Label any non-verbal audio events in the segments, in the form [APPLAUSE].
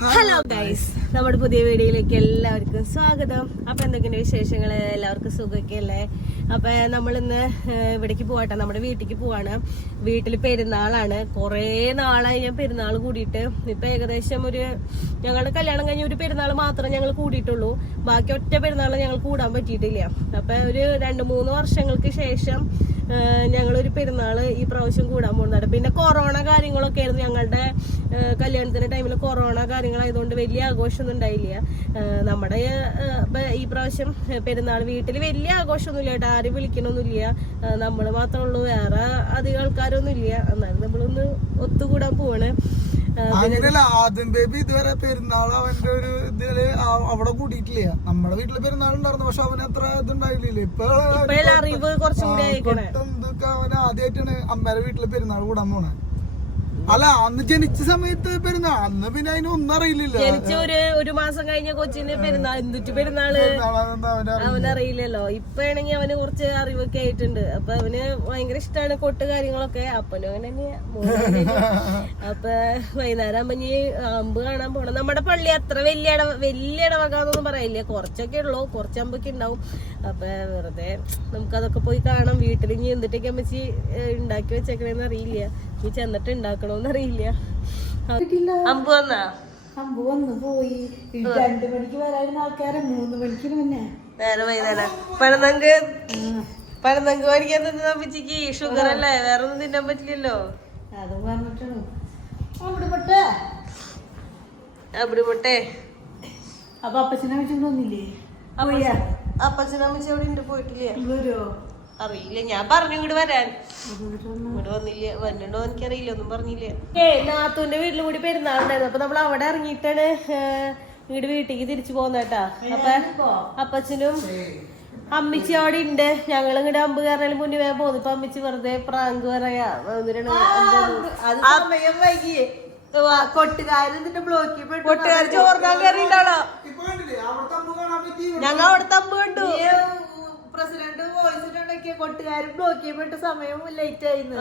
Hello guys നമ്മുടെ പുതിയ വീഡിയോയിലേക്ക് എല്ലാവർക്കും സ്വാഗതം. അപ്പൊ എന്തൊക്കെയുണ്ട് വിശേഷങ്ങൾ എല്ലാവർക്കും സുഖമൊക്കെ അല്ലേ? അപ്പൊ നമ്മൾ ഇന്ന് ഇവിടേക്ക് പോവാട്ടെ. നമ്മുടെ വീട്ടിലേക്ക് പോവാണ്. വീട്ടിൽ പെരുന്നാളാണ്. കുറേ നാളായി ഞാൻ പെരുന്നാൾ കൂടിയിട്ട്. ഇപ്പൊ ഏകദേശം ഒരു ഞങ്ങളുടെ കല്യാണം കഴിഞ്ഞ ഒരു പെരുന്നാൾ മാത്രമേ ഞങ്ങൾ കൂടിയിട്ടുള്ളൂ. ബാക്കി ഒറ്റ പെരുന്നാൾ ഞങ്ങൾ കൂടാൻ പറ്റിയിട്ടില്ല. അപ്പൊ ഒരു രണ്ട് മൂന്ന് വർഷങ്ങൾക്ക് ശേഷം ഞങ്ങൾ ഒരു പെരുന്നാൾ ഈ പ്രാവശ്യം കൂടാൻ പോകുന്നത് പിന്നെ കൊറോണ കാര്യങ്ങളൊക്കെ ആയിരുന്നു ഞങ്ങളുടെ കല്യാണത്തിന്റെ ടൈമിൽ കൊറോണ കാര്യങ്ങളായതുകൊണ്ട് വലിയ ആഘോഷമൊന്നും ഉണ്ടായില്ല. നമ്മുടെ ഈ പ്രാവശ്യം പെരുന്നാൾ വീട്ടിൽ വലിയ ആഘോഷമൊന്നുമില്ല കേട്ടോ. ആരും വിളിക്കണമൊന്നുമില്ല. നമ്മൾ മാത്രമേ ഉള്ളൂ. വേറെ അധികം ആൾക്കാരൊന്നും ഇല്ല എന്നാലും നമ്മളൊന്ന് ഒത്തുകൂടാൻ പോവാണ്. അങ്ങനെയല്ല ആദ്യം ബേബി ഇതുവരെ പെരുന്നാൾ അവന്റെ ഒരു ഇതിൽ അവിടെ കൂടിയിട്ടില്ല. നമ്മുടെ വീട്ടിൽ പെരുന്നാൾ ഉണ്ടായിരുന്നു പക്ഷെ അവന് അത്ര ഇതുണ്ടായില്ല ഇപ്പൊ അവൻ ആദ്യമായിട്ടാണ് അമ്മേടെ വീട്ടിൽ പെരുന്നാൾ കൂടാൻ പോണേ. അല്ല അന്ന് ജനിച്ച സമയത്ത് പെരുന്നാൾ. അന്ന് പിന്നെ അതിന് ഒന്നും അറിയില്ലല്ലോ ജനിച്ച ഒരു ഒരു മാസം കഴിഞ്ഞ കൊച്ചിന് പെരുന്നാൾ എന്തിട്ട് പെരുന്നാൾ? അറിയില്ല. അവനറിയില്ലല്ലോ. ഇപ്പൊ ആണെങ്കിൽ അവന് കുറച്ച് അറിവൊക്കെ ആയിട്ടുണ്ട്. അപ്പൊ അവന് ഭയങ്കര ഇഷ്ടമാണ് കൊട്ട് കാര്യങ്ങളൊക്കെ. അപ്പനും അങ്ങനെ തന്നെയാ. അപ്പൊ വൈകുന്നേരം ആകുമ്പോ ഇനി അമ്പ് കാണാൻ പോണം. നമ്മുടെ പള്ളി അത്ര വലിയ വലിയ ഇടവകാന്നൊന്നും പറയില്ല. കുറച്ചൊക്കെ ഉള്ളൂ. കുറച്ച് അമ്പൊക്കെ ഉണ്ടാവും. അപ്പൊ വെറുതെ നമുക്കതൊക്കെ പോയി കാണാം. വീട്ടിൽ ഇനി എന്തിട്ടൊക്കെ അമ്മച്ചി ഉണ്ടാക്കി വെച്ചേക്കണേന്ന് അറിയില്ല. ഇനി ചെന്നിട്ട് ഉണ്ടാക്കണോന്ന് അറിയില്ല അമ്പു വന്നാ? അമ്പു വന്നു പോയി. രണ്ടു മണിക്ക് വരായിരുന്ന ആൾക്കാരെ മൂന്ന് മണിക്ക് മുന്നേ. നേരെ വൈകുന്നേരം. പഴനങ്ക് പഴനങ്ക് മേടിക്കാൻ തിന്നാൻ പറ്റിക്ക്. ഷുഗർ അല്ലേ വേറെ ഒന്നും തിന്നാൻ പറ്റില്ലല്ലോ. അത് പറഞ്ഞിട്ടാണ്. അവിടെ പെട്ടേ അവിടെ മുട്ടെ അപ്പൊ അപ്പച്ചനെ വെച്ചിട്ടൊന്നില്ലേ അപ്പച്ചനമ്മച്ച ഉണ്ട് വരുമോ അറിയില്ല ഞാൻ പറഞ്ഞു ഇങ്ങോട്ട് വരാൻ. ഇങ്ങോട്ട് വന്നില്ല? വന്നിട്ടുണ്ടോ എനിക്കറിയില്ല ഒന്നും പറഞ്ഞില്ല? ഏ നാത്തൂന്റെ വീട്ടിൽ കൂടി പെരുന്നാളുണ്ടായിരുന്നു. അപ്പൊ നമ്മൾ അവിടെ ഇറങ്ങിയിട്ടാണ് ഇങ്ങോട്ട് വീട്ടിലേക്ക് തിരിച്ചു പോകുന്നേട്ടാ അപ്പൊ അപ്പച്ചനും അമ്മിച്ചി അവിടെ ഉണ്ട്. ഞങ്ങൾ ഇങ്ങോട്ട് അമ്പ് കയറാനും മുന്നേ വേഗം പോകുന്നു. ഇപ്പൊ അമ്മിച്ചി വെറുതെ പ്രാങ്ക് പറയാ. വൈകി. കൊട്ടുകാരൻ ബ്ലോക്കി ബ്ലോക്ക് കൊട്ടുകാർ ചോർക്കാൻ കയറിയിട്ടാണോ ഇപ്പൊ കണ്ടില്ലേ? അവിടുത്തെ അമ്മ കാണാൻ പറ്റി ഞങ്ങൾ അവിടെ തമ്പ് കണ്ടു. പ്രസിഡന്റ് വോയിസ് കൊട്ടുകാരും ബ്ലോക്ക് ചെയ്യപ്പെട്ട സമയം ലേറ്റ് ആയിന്ന്.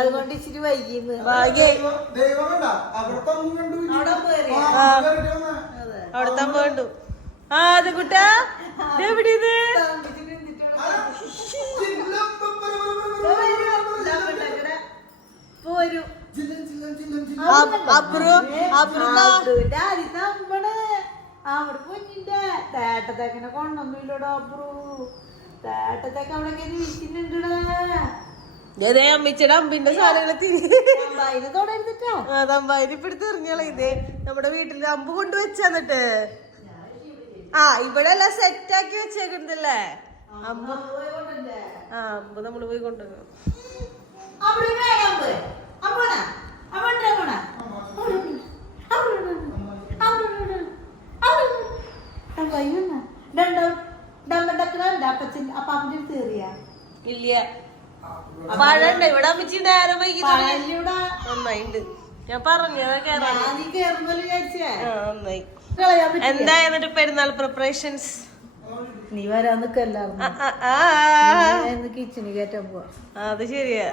അതുകൊണ്ട് ഇച്ചിരി വൈകിന്ന്. അവിടുത്തെ. ആ, അത്. കുട്ടാ. എവിടെ ഇത്. പോരു. ജില്ലൻ, ജില്ലൻ, ജില്ലൻ, ജില്ലൻ. അബ്രു അബ്രു അബ്രുവിന്റെ ആദ്യത്തെ അമ്പണ് അവിടെ പൊന്നിന്റെ തേട്ടത്തേക്കനെ കൊണ്ടൊന്നുമില്ലടോ അബ്രു തേട്ടത്തേക്ക് അവിടെ വീട്ടിലുണ്ടടാ ഇതേ അമ്മിച്ചയുടെ അമ്പിന്റെ സാധനങ്ങൾ തിരി അതിന് തുടരുന്നിട്ടാ തമ്പായിരി ഇപ്പൊ എടുത്ത് എറിഞ്ഞോളെ ഇതേ നമ്മുടെ വീട്ടിൽ അമ്പ് കൊണ്ടുവച്ച എന്നിട്ട് ആ ഇവിടെ എല്ലാം സെറ്റ് ആക്കി വെച്ചേക്കണ്ടല്ലേ അമ്പ് ആ അമ്പ് നമ്മൾ പോയി കൊണ്ടുവരണം അവിടെ ഇല്ല. പഴണ്ട് ഇവിടെ അമ്മച്ചി നേരം വൈകി നന്നായിണ്ട്. ഞാൻ പറഞ്ഞതാ കേറാൻ. ഞാൻ ഈ കയറുന്നല്ലോ വിചാരിച്ചേ? ആ, നന്നായി. കളയാൻ പറ്റില്ല. എന്താ എന്നിട്ട് പെരുന്നാൾ പ്രിപ്പറേഷൻസ് നീ വരാൻ നിക്കല്ലായിരുന്നു കിച്ചണിൽ കയറ്റാൻ പോവാ. അത് ശരിയാ.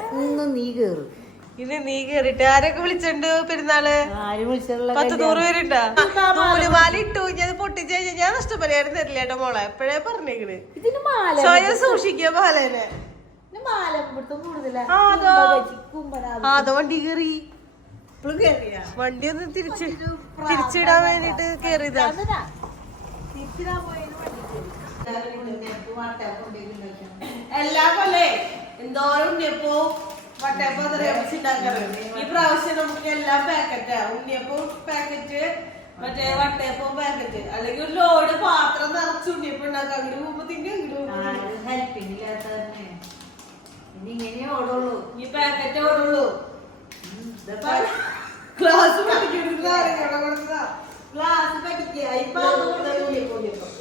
നീ കേറും. ഇനി നീ കേറിട്ട് ആരൊക്കെ വിളിച്ചിട്ടുണ്ട് പെരുന്നാൾ? പത്ത് നൂറ് പേരുണ്ടാ? നൂലുമാല ഇട്ടു. ഞാൻ പൊട്ടിച്ച് കഴിഞ്ഞാൽ ഞാൻ നഷ്ടപരിഹാരം തരില്ല കേട്ടോ മോളെ. എപ്പോഴേ പറഞ്ഞേക്കണ്? സ്വയം സൂക്ഷിക്കുക ബാലേനെ ഇതിന് മാല പിടുത്തം കൂടുതലാ. ആ, അതോ. വണ്ടി കേറി. വണ്ടി ഒന്ന് തിരിച്ച് തിരിച്ചിടാൻ വേണ്ടിട്ട് കേറിയതാ. എല്ലാ കൊല്ലേ എന്തോരം ഉണ്ണിയപ്പോ വട്ടയപ്പോ ഉണ്ടാക്കാറുണ്ട് ഈ പ്രാവശ്യം നമുക്ക് എല്ലാ പാക്കറ്റാ ഉണ്ണിയപ്പവും പാക്കറ്റ് മറ്റേ വട്ടയപ്പവും പാക്കറ്റ് അല്ലെങ്കിൽ ഒരു ലോഡ് പാത്രം നിറച്ച് ഉണ്ണിയപ്പം ഉണ്ടാക്കാം. അങ്ങനെ പോകുമ്പോ തിന്നെ ഇങ്ങനെ ഓടുള്ളൂ. ഈ പാക്കറ്റ് ഓടുള്ളൂ. ക്ലാസ് ഗ്ലാസ് കടിക്കുക ഇപ്പൊ അത് കൊടുത്ത ഉണ്ണിയപ്പം, ഉണ്ണിയപ്പം.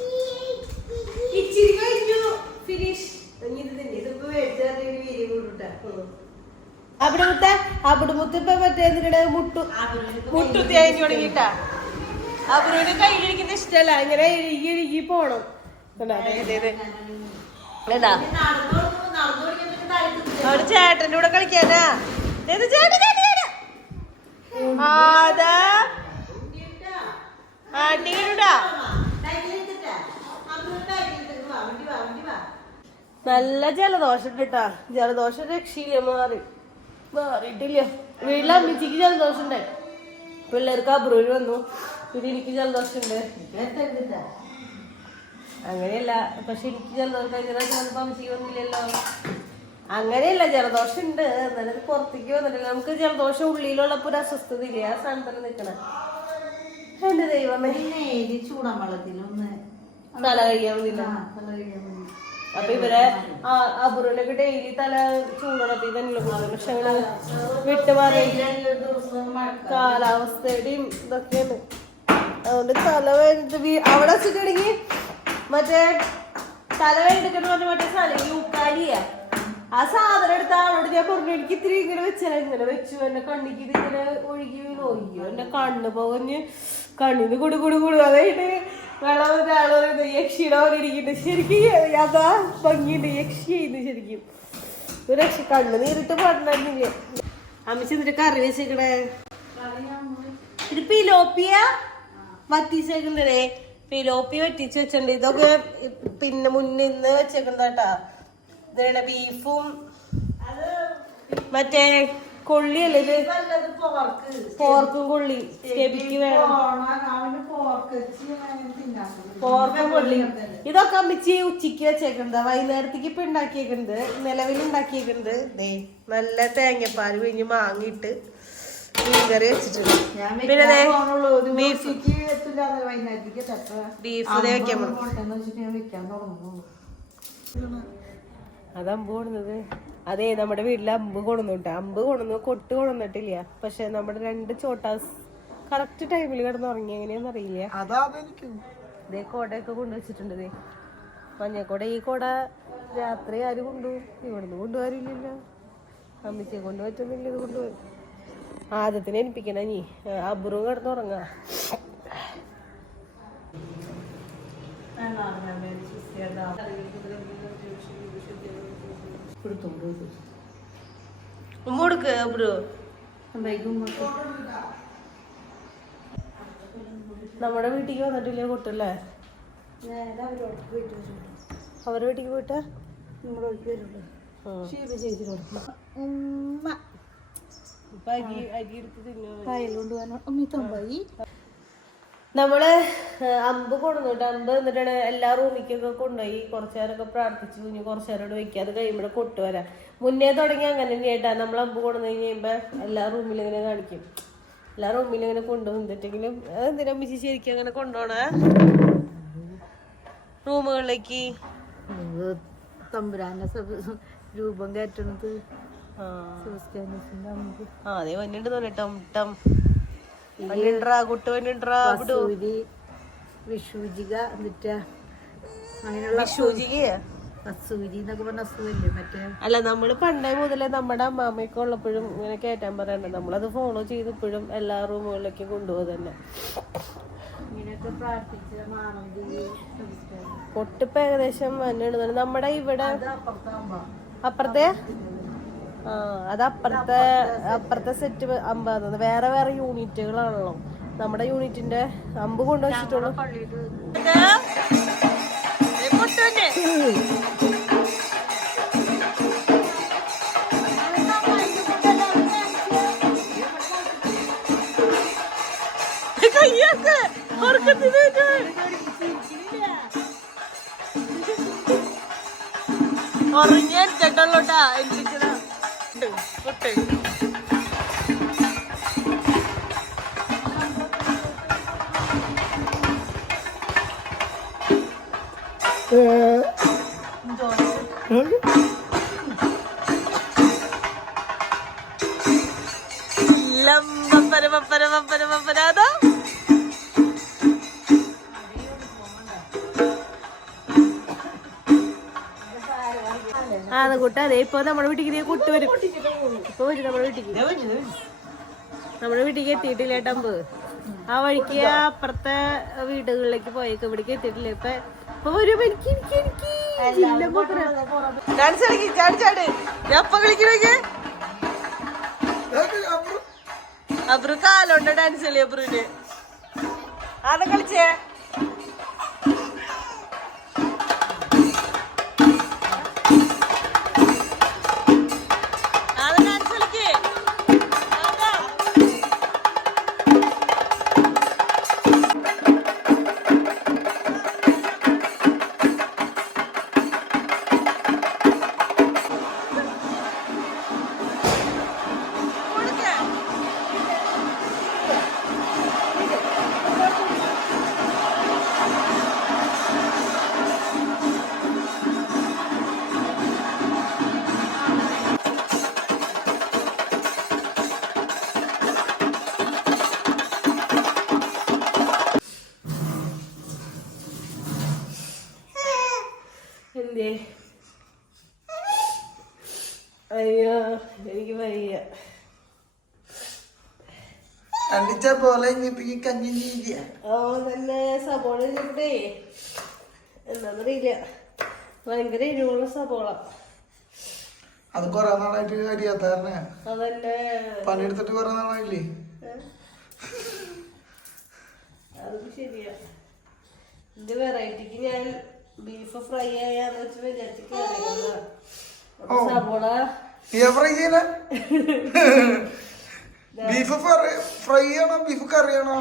ഇച്ചിരി കഴിഞ്ഞു ഫിനിഷ് ഇനി ഇത് തിന്നെ. ഇതിപ്പോ മേടിച്ചാൽ വീര്യം കൂട്ടാ അവിടെ മുത്ത അവിടെ മുത്ത ഇപ്പൊ മറ്റേ ഇതിനിടെ മുട്ടു മുട്ടു തേഞ്ഞു തുടങ്ങിട്ടാ അവരോട് കൈയിരിക്കുന്ന ഇഷ്ടല്ല. ഇങ്ങനെ ഇഴുകി ഇഴുകി പോണം? അവിടെ ചേട്ടന്റെ കൂടെ കളിക്കാനാ? നല്ല ജലദോഷം കേട്ടാ ജലദോഷം രക്ഷയില്ല മാറി. മാറിയിട്ടില്ല വീട്ടിലെ അമ്മച്ചിക്ക് ജലദോഷം ഉണ്ട് പിള്ളേർക്ക് അബ്രൂര് വന്നു. പിന്നെ എനിക്ക് ജലദോഷമുണ്ട് അങ്ങനെയല്ല. പക്ഷെ എനിക്ക് ജലദോഷം കഴിഞ്ഞ പ്രാവശ്യം വന്നപ്പോ അമ്മച്ചിക്ക് വന്നില്ലല്ലോ. അങ്ങനെയല്ല. ജലദോഷം ഉണ്ട് എന്നാലും പുറത്തേക്ക് വന്നിട്ടില്ല. നമുക്ക് ജലദോഷം ഉള്ളിലുള്ളപ്പോ ഒരു അസ്വസ്ഥത ഇല്ലേ ആ സ്ഥാനം തന്നെ നിക്കണേ. എന്റെ ദൈവമേ. ചൂടാൻ വെള്ളത്തിലൊന്ന് തല നല്ല വേണ്ടിയില്ല അപ്പൊ ഇവരെ അബുറിനൊക്കെ ഡെയിലി തല പോകുന്നത് പക്ഷെ അങ്ങനെ വിട്ടുമാറി കാലാവസ്ഥയുടെയും ഇതൊക്കെയാണ്. അതുകൊണ്ട് തല വേണ്ടിട്ട് വീ- അവിടെ വെച്ചിട്ടുണ്ടെങ്കിൽ മറ്റേ തല വേണ്ടിട്ട് മറ്റേ ആ സാധനം എടുത്ത ആളോട് ഞാൻ പറഞ്ഞു എനിക്ക് ഇത്തിരി ഇങ്ങനെ വെച്ചാൽ ഇങ്ങനെ വെച്ചു. എന്റെ കണ്ണിക്ക് ഇങ്ങനെ ഒഴുകി നോക്കിയോ എന്റെ കണ്ണ് പോകഞ്ഞ് കണ്ണിന് കുടു കുടു കുടു. അതായിട്ട് വെള്ളം ഒരാൾ പറയുന്നത് യക്ഷിയുടെ പോലെ ശരിക്കും അതാ ഭംഗിയുണ്ട് യക്ഷി ചെയ്യുന്നു ശരിക്കും. ഒരു രക്ഷ കണ്ണ് നേരിട്ട് പാടില്ല അമ്മച്ചി എന്നിട്ട് കറി വെച്ചേക്കണേ? ഇത് പിലോപ്പിയ വറ്റിച്ചേക്കണ്ടേ? പിലോപ്പി വറ്റിച്ച് വെച്ചിട്ടുണ്ട്. ഇതൊക്കെ പിന്നെ മുന്നിൽ നിന്ന് വെച്ചേക്കുന്നതാട്ടാ ഇതാണ് ബീഫും. മറ്റേ കൊള്ളിയല്ലേ ഇത്? പോർക്കും. കൊള്ളി. കെബിക്ക് വേണം. പോർക്കും. കൊള്ളി. ഇതൊക്കെ അമ്മിച്ച് ഉച്ചയ്ക്ക് വെച്ചേക്കുന്നത് വൈകുന്നേരത്തേക്ക് ഇപ്പൊ ഉണ്ടാക്കിയേക്കുന്നത് നിലവിൽ ഉണ്ടാക്കിയേക്കുന്നത് ദേ നല്ല തേങ്ങപ്പാൽ പിഴിഞ്ഞ് മാങ്ങിയിട്ട് മീൻകറി വെച്ചിട്ടുണ്ട്. പിന്നെ ബീഫ്. ബീഫ് വെക്കാൻ അത് അമ്പ് കൊണ്ടുന്നത് അതെ നമ്മുടെ വീട്ടിൽ അമ്പ് കൊണ്ടുന്നുണ്ട് അമ്പ് കൊണ്ടുന്നു കൊട്ട് കൊണ്ടുവന്നിട്ടില്ല. പക്ഷെ നമ്മുടെ രണ്ട് ചോട്ടാസ് കറക്റ്റ് ടൈമിൽ കിടന്ന് ഉറങ്ങി എങ്ങനെയാന്ന് അറിയില്ല. ഇതേ കോടയൊക്കെ കൊണ്ടുവച്ചിട്ടുണ്ട് ദേ. മഞ്ഞക്കോട ഈ കോട രാത്രി ആര് കൊണ്ടുപോകും ഇവിടുന്ന് കൊണ്ടുപോകാറില്ലല്ലോ അമ്മയ്ക്ക് കൊണ്ടുപറ്റുന്നില്ല പറ്റുന്നില്ല ഇത് കൊണ്ടുപോയി ആദ്യത്തിന് എനിപ്പിക്കണ നീ അബുറും കിടന്നുറങ്ങാ. ഉമ്മ കൊടുക്ക് അബുറു നമ്മുടെ വീട്ടിലേക്ക് വന്നിട്ടില്ലേ കൊട്ടല്ലേ അവരുടെ വീട്ടിലേക്ക് പോയിട്ട് ഇപ്പൊ അരി അരി എടുത്ത് തിന്നു നമ്മൾ അമ്പ് കൊണ്ടുവന്നിട്ട് അമ്പ് എന്നിട്ടാണ് എല്ലാ റൂമിക്കൊക്കെ കൊണ്ടുപോയി കുറച്ചു നേരമൊക്കെ പ്രാർത്ഥിച്ചു കുഞ്ഞു കുറച്ചു നേരം ഇവിടെ വെക്കുക അത് കഴിയുമ്പോൾ കൊട്ടുവരാം മുന്നേ തുടങ്ങി അങ്ങനെ തന്നെയായിട്ടാ നമ്മൾ അമ്പ് കൊണ്ടുവന്ന് കഴിഞ്ഞ് കഴിയുമ്പോ എല്ലാ റൂമിലും ഇങ്ങനെ കാണിക്കും. എല്ലാ റൂമിലും ഇങ്ങനെ കൊണ്ടുപോകും എന്നിട്ടെങ്കിലും എന്തിനാ മിച്ചി ശരിക്കും അങ്ങനെ കൊണ്ടുപോണേ റൂമുകളിലേക്ക്. തമ്പുരാന്റെ രൂപം കയറ്റണത് ആ. അതെ വന്നിട്ട് തോന്നി ടം. എന്നിട്ട് അങ്ങനെയുള്ള വിഷൂജിക്ക് വസൂരി എന്നൊക്കെ പറഞ്ഞ അസുഖല്ലേ മറ്റേ? അല്ല നമ്മൾ പണ്ടേ മുതലേ നമ്മുടെ അമ്മാമ്മയൊക്കെ ഉള്ളപ്പോഴും ഇങ്ങനെ കയറ്റാൻ പറയണ്ട. നമ്മളത് ഫോളോ ചെയ്തപ്പോഴും എല്ലാ റൂമുകളിലേക്ക് കൊണ്ടുപോകുക തന്നെ. ഇങ്ങനെയൊക്കെ പ്രാർത്ഥിച്ച സെബസ്ത്യാനോസ്. ഏകദേശം വന്നിടുന്നുണ്ട്. നമ്മുടെ ഇവിടെ അപ്പുറത്തെ? അത് അപ്പുറത്തെ അപ്പുറത്തെ സെറ്റ് അമ്പാന്നത് വേറെ വേറെ യൂണിറ്റുകളാണല്ലോ. നമ്മുടെ യൂണിറ്റിന്റെ അമ്പ് കൊണ്ടുവച്ചിട്ടുള്ളൂ കയ്യൊക്കെ എനിക്ക് എനിക്കിതാ കുട്ടി ലംബപ്പര അത് ഇപ്പൊ നമ്മുടെ വീട്ടിലേക്ക് കൊട്ടു വരും. ഇപ്പൊ വരും നമ്മുടെ വീട്ടിലേക്ക് നമ്മുടെ വീട്ടിലേക്ക് എത്തിയിട്ടില്ല ടമ്പ്? ആ വഴിക്ക് അപ്പുറത്തെ വീടുകളിലേക്ക് പോയേക്ക്. ഇവിടേക്ക് എത്തിയിട്ടില്ല? ഇപ്പൊ ഇപ്പൊ വരും എനിക്ക് എനിക്ക് എനിക്ക്. ഡാൻസ് കളിക്ക് ചാടി ചാട്. ഞാൻ അപ്പൊ കളിക്കണേക്ക് അബ്രു കാലുണ്ട് ഡാൻസ് കളി അബ്രുവിന് അത് കളിച്ചേ സബോള ഭയങ്കര എരിവുള്ള സബോള. അത് കൊറേ നാളായിട്ട് അരിയാത്ത അതന്നെ പണിയെടുത്തിട്ട് കൊറേ നാളായില്ലേ? ഏ? അത് ശരിയാ. എന്റെ വെറൈറ്റിക്ക് ഞാൻ ബീഫ് ഫ്രൈ ആയാന്ന് വെച്ച് വിചാരിച്ചിട്ട് ഓ. സബോള. ഫ്രൈ ചെയ്യണ [LAUGHS] ബീഫ് ഫ്രൈ ആണോ ബീഫ് കറി ആണോ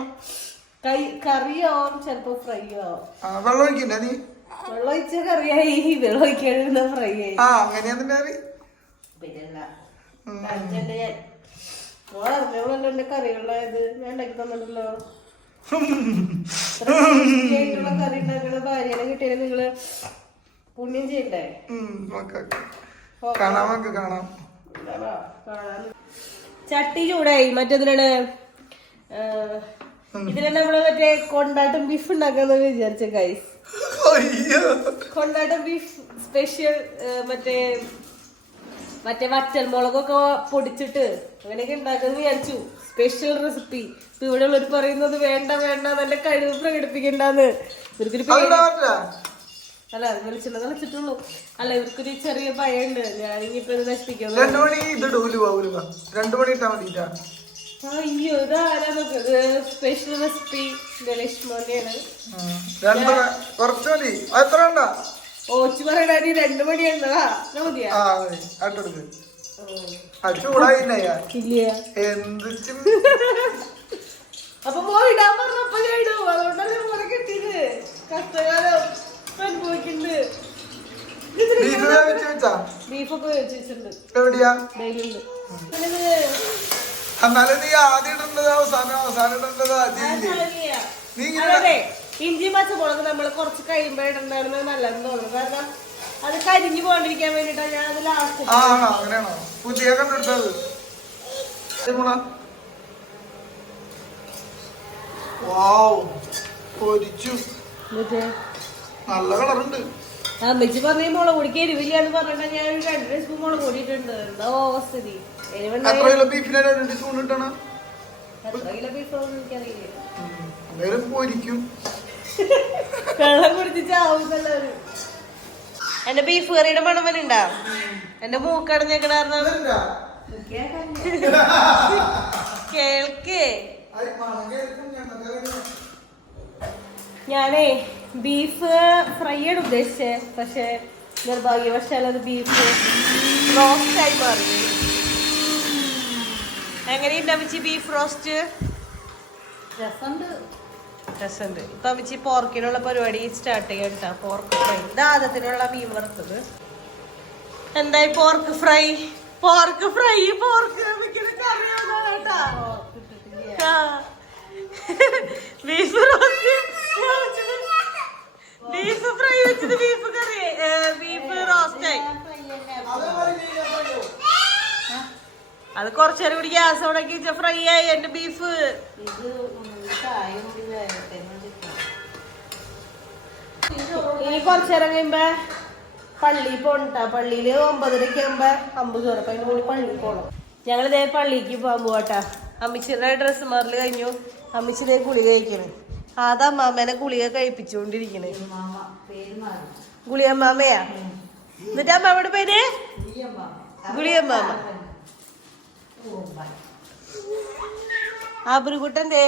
കൈ കറിയാവും ചെലപ്പോ ഫ്രൈ ആവും. ആ വെള്ളം ഒഴിക്കണ്ടേ നീ? വെള്ളം ഒഴിച്ച കറിയായി. വെള്ളം ഫ്രൈ ആയി. ആ അങ്ങനെയാ അറിഞ്ഞോളല്ലോ എന്റെ കറികളായത് ഞാൻ ഉണ്ടാക്കി തന്നിട്ടല്ലോ കറി ഉണ്ടാക്കുന്ന ഭാര്യനെ കിട്ടിയാൽ നിങ്ങൾ പുണ്യം ചെയ്യണ്ടേ? കാണാം കാണാം. ചട്ടി ചൂടായി. മറ്റേതിനാണ് ഇതിനെ നമ്മൾ മറ്റേ കൊണ്ടാട്ടം ബീഫ് ഉണ്ടാക്കാന്ന് വിചാരിച്ച ഗൈസ് കൊണ്ടാട്ടം ബീഫ് സ്പെഷ്യൽ മറ്റേ മറ്റേ വറ്റൽ മുളകൊക്കെ പൊടിച്ചിട്ട് അങ്ങനെയൊക്കെ ഉണ്ടാക്കുന്നു വിചാരിച്ചു. സ്പെഷ്യൽ റെസിപ്പി ഇപ്പൊ ഇവിടെ ഉള്ളവർ പറയുന്നത് വേണ്ട വേണ്ട നല്ല കഴിവ് പ്രകടിപ്പിക്കണ്ടെന്ന്. ഇവർക്കൊരു അല്ല വെളിച്ചെണ്ണ കളിച്ചിട്ടുള്ളൂ അല്ല ഇവർക്കൊരു ചെറിയ ഭയമുണ്ട്. ഞാൻ ഇനിയിപ്പോ ഇത് നശിപ്പിക്കുന്നു രണ്ടു മണി ഇത് ഉലുവ ഉലുവ രണ്ടു മണി ഇട്ടാ മതിട്ടാ അയ്യോ ഇതാരാ നോക്ക്? സ്പെഷ്യൽ റെസിപ്പി ഗണേഷ് മോനെയാണ് രണ്ട് കുറച്ച് മതി. എത്ര ഉണ്ടാ ഓച്ചു പറയണ രണ്ടു മണിയുണ്ടതാ മതിയാ? ആ മതി. അട്ടെടുക്ക് അത് ചൂടായില്ലയ്യ ഇല്ല. എന്ത് ചി- അപ്പൊ മോ ഇടാൻ പറഞ്ഞപ്പോ ഞാൻ ഇടും. അതുകൊണ്ടല്ലേ മോനെ കിട്ടിയത്? കഷ്ടകാലം. ബീഫ് വേവിച്ച് വെച്ചാ ബീഫൊക്കെ വെച്ചിട്ടുണ്ട്. എവിടെയാ? ഡെയിലുണ്ട് എന്നാലും നീ ആദ്യം ഇടേണ്ടത് അവസാനം അവസാനം ഇടേണ്ടത് ആദ്യം ഇല്ലേ? നീ ഇങ്ങനെ അതെ ഇഞ്ചി പച്ചമുളക് നമ്മൾ കുറച്ച് കഴിയുമ്പോ ഇടുന്നതാണ് നല്ലതെന്ന് തോന്നുന്നു. കാരണം അത് കരിഞ്ഞു പോണ്ടിരിക്കാൻ വേണ്ടിട്ടാണ് ഞാൻ അത് ലാസ്റ്റ് അങ്ങനെയാണോ? പുതിയ കണ്ടെടുത്തത്. വാവ് പൊരിച്ചു. നല്ല കളറുണ്ട്. അമ്മച്ചി പറഞ്ഞ മുളക് പൊടിക്ക് എരിവില്ല എന്ന് പറഞ്ഞിട്ട് ഞാൻ ഒരു രണ്ട് സ്പൂൺ എന്താ എത്ര കിലോ ബീഫിനെ രണ്ട് എത്ര കിലോ എനിക്കറിയില്ല. വെള്ളം എന്റെ ബീഫ് കറിയുടെ മണം എന്റെ മൂക്കടഞ്ഞേക്കണായിരുന്നു. കേൾക്കേ? ഞാനേ ബീഫ് ഫ്രൈ ആണ് ഉദ്ദേശിച്ചത് പക്ഷെ നിർഭാഗ്യവശാൽ അത് ബീഫ് റോസ്റ്റ് ആയി മാറി. എങ്ങനെയുണ്ട് അമ്മച്ചി ബീഫ് റോസ്റ്റ് രസമുണ്ട്. രസമുണ്ട്. ഇപ്പൊ അമ്മച്ചി പോർക്കിനുള്ള പരിപാടി സ്റ്റാർട്ട് ചെയ്യാൻ കേട്ടോ പോർക്ക് ഫ്രൈ ദാദത്തിനുള്ള മീൻ വറുത്തത്. എന്തായി pork fry pork fry pork. Beef roast beef fry വെച്ചത് ബീഫ് കറി. ബീഫ് റോസ്റ്റ് അത് കുറച്ചേരം കൂടി ഗ്യാസ് ഉണക്കി ഫ്രൈ ആയി എന്റെ ബീഫ്. ഇനി കുറച്ചേരം കഴിയുമ്പോ പള്ളി പോണട്ടാ പള്ളിയിൽ ഒമ്പതരക്ക് ആകുമ്പോ അമ്പത് ചോറ്. പള്ളി അതിന് മുന്നേ പള്ളിയിൽ പോണം. ഞങ്ങളിതേ പള്ളിക്ക് പോകാൻ പോവാട്ടാ അമ്മിച്ചിയുടെ ഡ്രസ്സ് മാറിൽ കഴിഞ്ഞു. അമ്മിച്ചിതേ കുളി കഴിക്കണ്. ആദാ മാമേനെ ഗുളിക കഴിപ്പിച്ചുകൊണ്ടിരിക്കണേ. ഗുളിയമ്മാമയാ? എന്നിട്ട് അമ്മാമ്മയുടെ പേര്? ഗുളിയമ്മാമ. ആബുരുകുട്ടൻ ദേ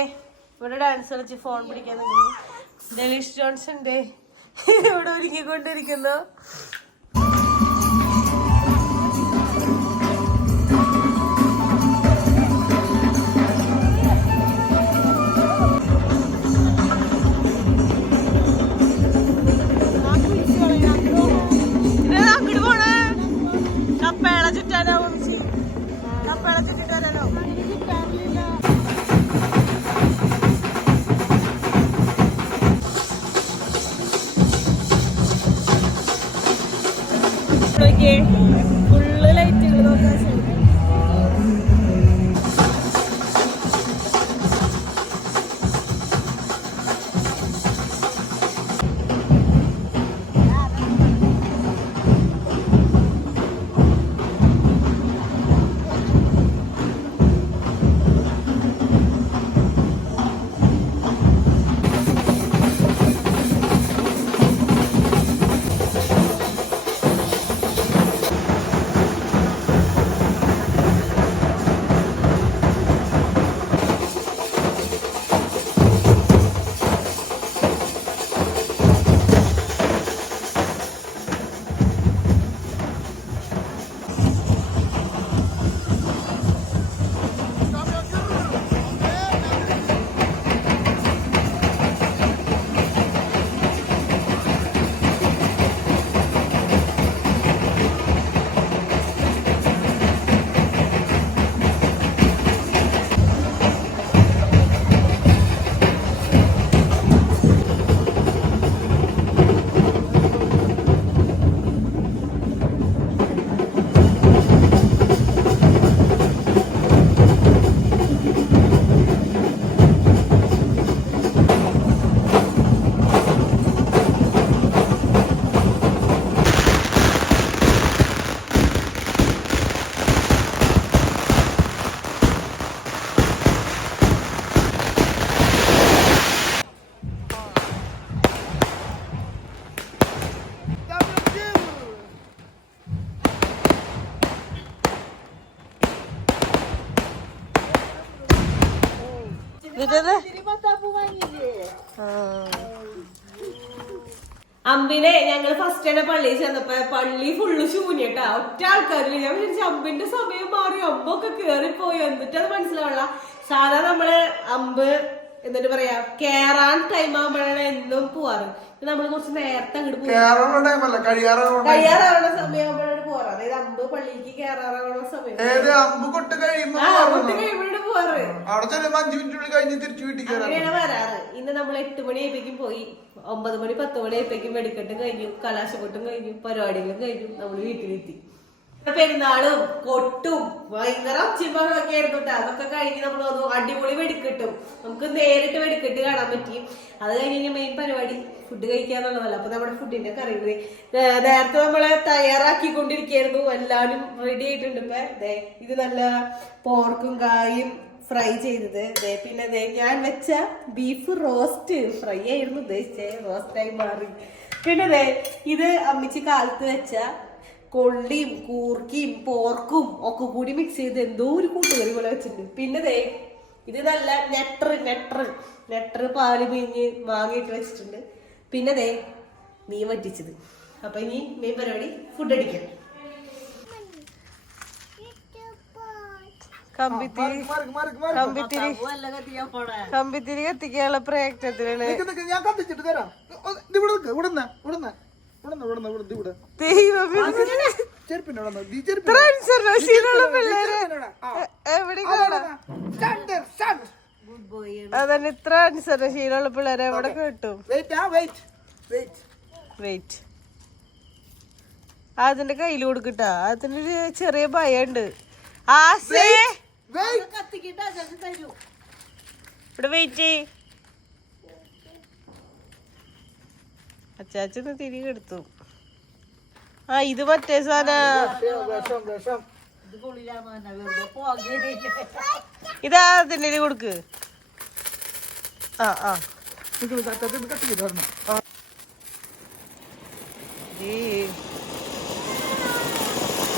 ഇവിടെ ഡാൻസ് കളിച്ച് ഫോൺ പിടിക്കാൻ ഡെലിഷ് ജോൺസന്റെ ഇവിടെ ഒരുങ്ങിക്കൊണ്ടിരിക്കുന്നു. നോക്കിയേ. ഫുള്ള് ലൈറ്റുകൾ നോക്കാൻ ശ്രമിക്കും. അമ്പിനെ ഞങ്ങൾ ഫസ്റ്റ് തന്നെ പള്ളിയിൽ ചെന്നപ്പോ പള്ളി ഫുള്ള് ശൂന്യട്ടാ. ഒറ്റ ആൾക്കാരില്ല. ഞാൻ വിചാരിച്ചു അമ്പിന്റെ സമയം മാറി. അമ്പൊക്കെ കേറിപ്പോയി. എന്നിട്ട് അത് മനസ്സിലാവില്ല സാധാ നമ്മൾ അമ്പ് എന്നിട്ട് പറയാ കേറാൻ ടൈം ആകുമ്പോഴാണ് എന്നും പോവാറ്. ഇത് നമ്മൾ കുറച്ച് നേരത്തെ അങ്ങോട്ട് പോകും കഴിയാറാവുന്ന സമയം പോവാറ് അതായത് അമ്പ് പള്ളിക്ക് ഏത് അമ്പ് കൊട്ട് കഴിയുമ്പോ കഴിയുമ്പോഴാണ് പോവാറ്. അവിടെ ചെല്ലുമ്പോ അഞ്ചു മിനിറ്റ് കഴിഞ്ഞ് തിരിച്ചു വീട്ടിൽ കയറാം അങ്ങനെയാണ് വരാറ്. ഇന്ന് നമ്മൾ എട്ട് മണി ആയപ്പോഴേക്കും പോയി. ഒമ്പത് മണി പത്ത് മണി ആയപ്പോഴേക്കും വെടിക്കെട്ടും കഴിഞ്ഞു കലാശക്കൊട്ടും കഴിഞ്ഞു പരിപാടികളും കഴിഞ്ഞു നമ്മൾ വീട്ടിലെത്തി. പെരുന്നാളും കൊട്ടും ഭയങ്കര ഒച്ചപ്പാടൊക്കെ ആയിരുന്നു കേട്ടോ അതൊക്കെ കഴിഞ്ഞ് നമ്മൾ അടിപൊളി വെടിക്കിട്ടും. നമുക്ക് നേരിട്ട് വെടിക്കിട്ട് കാണാൻ പറ്റി. അത് കഴിഞ്ഞ് മെയിൻ പരിപാടി ഫുഡ് കഴിക്കാന്നുള്ളതല്ല. അപ്പൊ നമ്മുടെ ഫുഡിന്റെ കറി നേരത്തെ നമ്മളെ തയ്യാറാക്കിക്കൊണ്ടിരിക്കുകയായിരുന്നു എല്ലാവരും റെഡി ആയിട്ടുണ്ട്. ഇപ്പൊ ഇത് നല്ല പോർക്കും കായും ഫ്രൈ ചെയ്തത്. പിന്നെ ഞാൻ വെച്ച ബീഫ് റോസ്റ്റ് ഫ്രൈ ആയിരുന്നു ഉദ്ദേശിച്ചേ റോസ്റ്റായി മാറി. പിന്നെ ഇത് അമ്മിച്ച് കാലത്ത് വെച്ച കൊള്ളിയും കൂർക്കിയും പോർക്കും ഒക്കെ കൂടി മിക്സ് ചെയ്ത് എന്തോ ഒരു കൂട്ടുകറി പോലെ വെച്ചിട്ടുണ്ട്. പിന്നെ ദേ ഇത് നല്ല നെട്ടർ നെട്ടർ നെട്ടർ പാൽ പിഴിഞ്ഞ് വാങ്ങിയിട്ട് വെച്ചിട്ടുണ്ട്. പിന്നെ ദേ മീൻ വറ്റിച്ചത്. അപ്പൊ ഇനി മീൻ പരിപാടി ഫുഡ് അടിക്കാം. കമ്പിത്തിരി. കമ്പിത്തിരി. കമ്പിത്തിരി കത്തിക്കാനുള്ള പ്രയത്നത്തിലാണ്. ഞാൻ കത്തിച്ചിട്ട് തരാം. ഇവിടെ ഇവിടെ ഇവിടെ അതന്നെ ഇത്ര അനുസരണശീലമുള്ള പിള്ളേരെ എവിടെ കിട്ടും. വെയിറ്റ് അതിന്റെ കയ്യിൽ കൊടുക്കട്ടാ. അതിന്റെ ഒരു ചെറിയ ഭയമുണ്ട് ആസേ. ഇവിടെ വെയിറ്റ് ചെയ് അച്ചാച്ചന്ന് തിരികെ എടുത്തു. ആ ഇത് മറ്റേ സാധനം. ഇതാ കൊടുക്ക്. ആ ആ.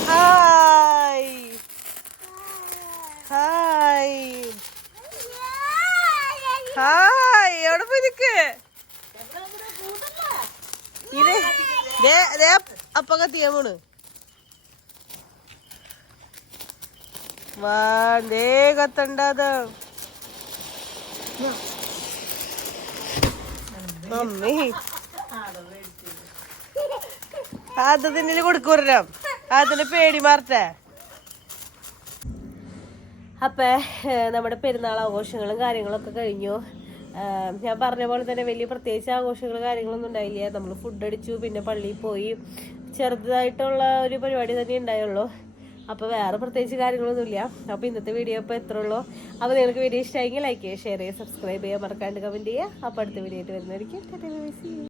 ഹായ്. ഹായ്. ഹായ്. എവിടെ പോയി നിക്ക് ഇത് അപ്പ കത്തിയാ പോണ് വാണ്ടേ കത്തണ്ടത്. മമ്മി അതിന് കൊടുക്കൂരം അതിന് പേടി മാറത്തെ അപ്പൊ നമ്മുടെ പെരുന്നാൾ ആഘോഷങ്ങളും കാര്യങ്ങളൊക്കെ കഴിഞ്ഞു. ഞാൻ പറഞ്ഞ പോലെ തന്നെ വലിയ പ്രത്യേകിച്ച് ആഘോഷങ്ങൾ കാര്യങ്ങളൊന്നും ഉണ്ടായില്ല. നമ്മൾ ഫുഡ് അടിച്ചു പിന്നെ പള്ളിയിൽ പോയി. ചെറുതായിട്ടുള്ള ഒരു പരിപാടി തന്നെ ഉണ്ടായുള്ളൂ. അപ്പോൾ വേറെ പ്രത്യേകിച്ച് കാര്യങ്ങളൊന്നുമില്ല. അപ്പോൾ ഇന്നത്തെ വീഡിയോ ഇപ്പോൾ എത്ര ഉള്ളൂ. അപ്പോൾ നിങ്ങൾക്ക് വീഡിയോ ഇഷ്ടമായെങ്കിൽ ലൈക്ക് ചെയ്യുക ഷെയർ ചെയ്യുക സബ്സ്ക്രൈബ് ചെയ്യുക മറക്കാണ്ട് കമന്റ് ചെയ്യുക. അപ്പോൾ അടുത്ത വീഡിയോ ആയിട്ട് വരുന്നതായിരിക്കും.